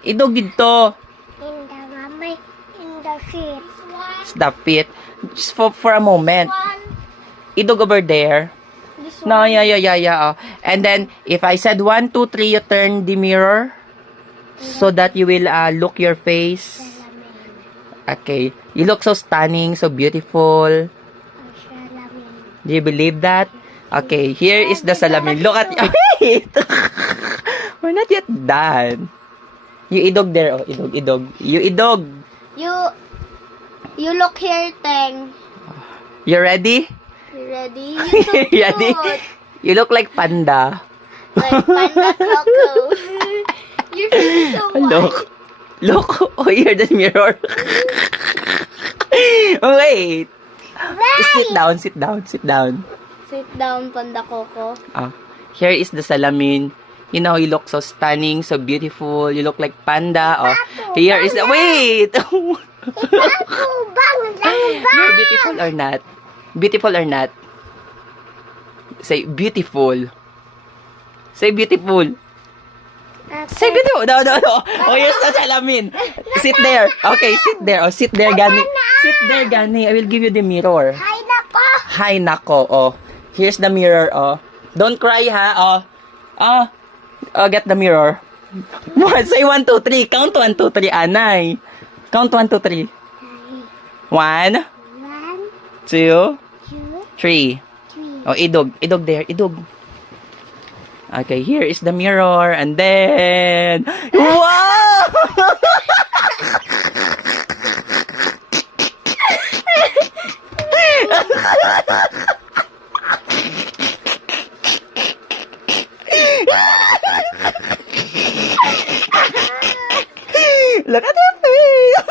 Idog dito. In the mama, in the feet. Stop it. Just for a moment. One. Idog over there. This No, one. yeah. Oh. And then, if I said 1, 2, 3, you turn the mirror. So that you will look your face. Salamin. Okay. You look so stunning, so beautiful. Salamin. Do you believe that? Okay, here is the salamin. Look at... Wait! We're not yet done. You idog there. Oh, idog. You idog. You look here, Teng. You ready? You ready? You ready? You look like panda. Like Panda Coco. You're feeling so white. Look. Oh, here's the mirror. Wait. Sit down. Sit down, Panda Coco. Here is the salamin. You know, you look so stunning, so beautiful. You look like panda. Oh, here is the... Wait! You're beautiful or not? Beautiful or not? Say beautiful. Say beautiful. Say beautiful. No. Oh, here's the salamin. Sit there. Okay, sit there. Oh, sit there, Gani. Sit there, Gani. I will give you the mirror. Hi, nako. Hi, nako. Oh, here's the mirror. Oh, don't cry, ha. Oh, get the mirror. Say 1, 2, 3. Count 1, 2, 3, Anay. Count 1, 2, 3. 1, 1, 2, 2, 3. 3. Oh, idog there, idog. Okay, here is the mirror, and then... Wow! Look at your face!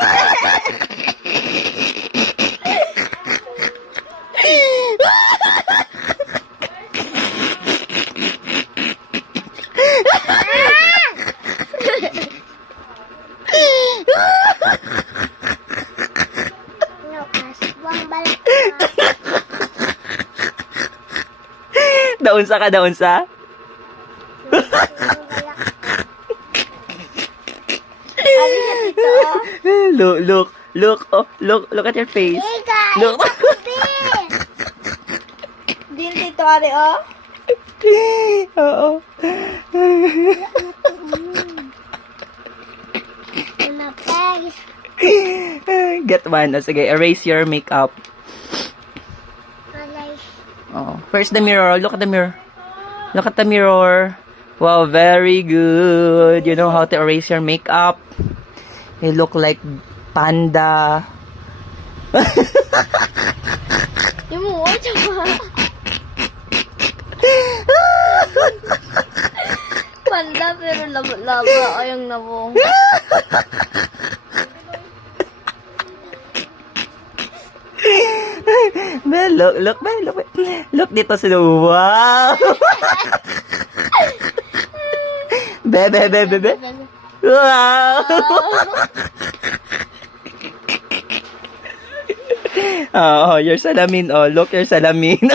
No, aswang balik. Daon sa? Ano na dito? Look at your face. Hey, guys. Look. Din dito, ari, oh. Oo. My face. Get one. Oh, sige, erase your makeup. Malay. Oh, where's the mirror? Look at the mirror. Look at the mirror. Wow, very good. You know how to erase your makeup. You look like panda. Yung mo, tsaka. Panda, pero labo-labo. O yung nabong. Look dito sa wow. Bebe. Wow. Oh, your salamin. Oh, look your salamin.